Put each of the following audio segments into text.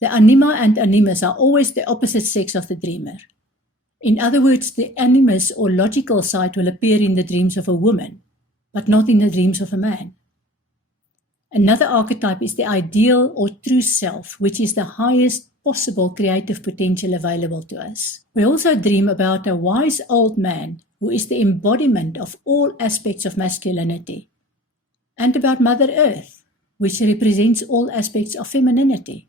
The Anima and Animus are always the opposite sex of the dreamer. In other words, the animus or logical side will appear in the dreams of a woman, but not in the dreams of a man. Another archetype is the ideal or true self, which is the highest possible creative potential available to us. We also dream about a wise old man who is the embodiment of all aspects of masculinity, and about Mother Earth, which represents all aspects of femininity.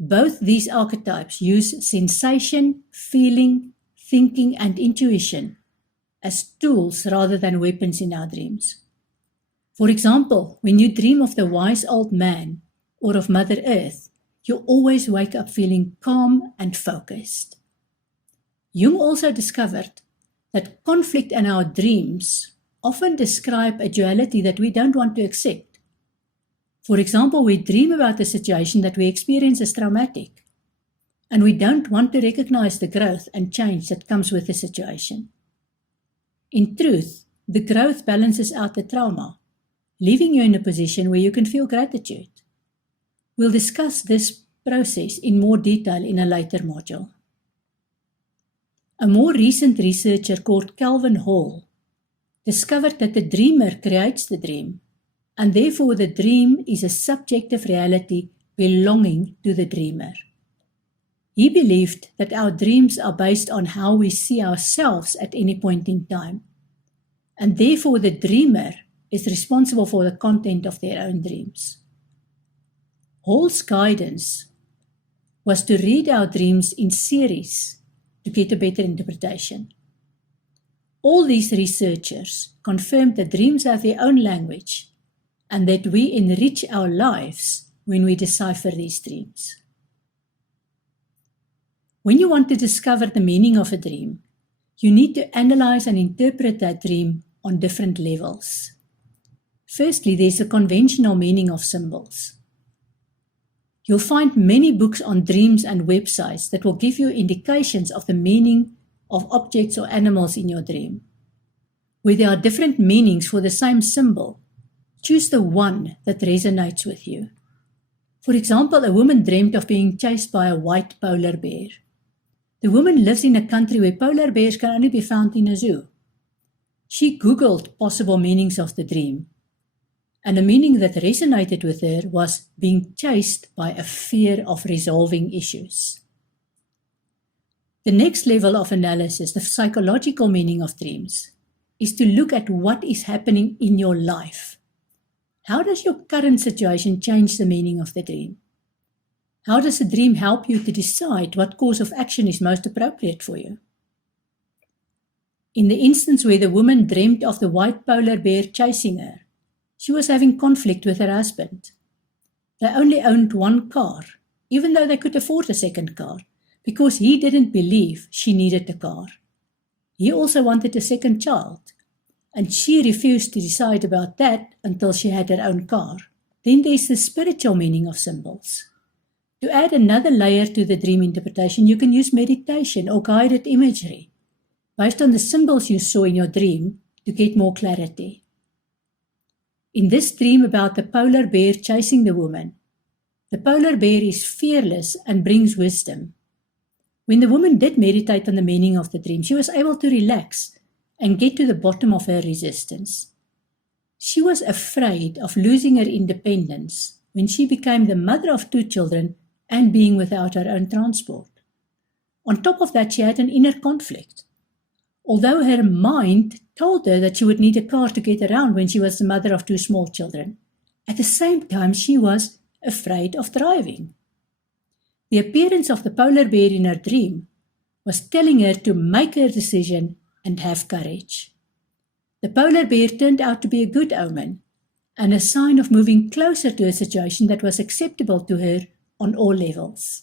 Both these archetypes use sensation, feeling, thinking, and intuition as tools rather than weapons in our dreams. For example, when you dream of the wise old man or of Mother Earth, you always wake up feeling calm and focused. Jung also discovered that conflict in our dreams often describe a duality that we don't want to accept. For example, we dream about a situation that we experience as traumatic, and we don't want to recognize the growth and change that comes with the situation. In truth, the growth balances out the trauma, leaving you in a position where you can feel gratitude. We'll discuss this process in more detail in a later module. A more recent researcher called Calvin Hall discovered that the dreamer creates the dream, and therefore the dream is a subjective reality belonging to the dreamer. He believed that our dreams are based on how we see ourselves at any point in time, and therefore the dreamer is responsible for the content of their own dreams. Hall's guidance was to read our dreams in series to get a better interpretation. All these researchers confirmed that dreams have their own language and that we enrich our lives when we decipher these dreams. When you want to discover the meaning of a dream, you need to analyze and interpret that dream on different levels. Firstly, there's a conventional meaning of symbols. You'll find many books on dreams and websites that will give you indications of the meaning of objects or animals in your dream. Where there are different meanings for the same symbol, choose the one that resonates with you. For example, a woman dreamed of being chased by a white polar bear. The woman lives in a country where polar bears can only be found in a zoo. She Googled possible meanings of the dream, and a meaning that resonated with her was being chased by a fear of resolving issues. The next level of analysis, the psychological meaning of dreams, is to look at what is happening in your life. How does your current situation change the meaning of the dream? How does a dream help you to decide what course of action is most appropriate for you? In the instance where the woman dreamed of the white polar bear chasing her, she was having conflict with her husband. They only owned one car, even though they could afford a second car, because he didn't believe she needed a car. He also wanted a second child, and she refused to decide about that until she had her own car. Then there's the spiritual meaning of symbols. To add another layer to the dream interpretation, you can use meditation or guided imagery based on the symbols you saw in your dream to get more clarity. In this dream about the polar bear chasing the woman, the polar bear is fearless and brings wisdom. When the woman did meditate on the meaning of the dream, she was able to relax and get to the bottom of her resistance. She was afraid of losing her independence when she became the mother of 2 children and being without her own transport. On top of that, she had an inner conflict. Although her mind told her that she would need a car to get around when she was the mother of 2 small children, at the same time she was afraid of driving. The appearance of the polar bear in her dream was telling her to make her decision and have courage. The polar bear turned out to be a good omen and a sign of moving closer to a situation that was acceptable to her on all levels.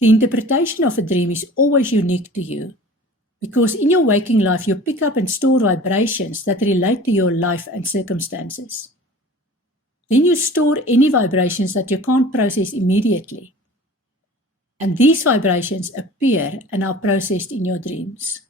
The interpretation of a dream is always unique to you, because in your waking life you pick up and store vibrations that relate to your life and circumstances. Then you store any vibrations that you can't process immediately, and these vibrations appear and are processed in your dreams.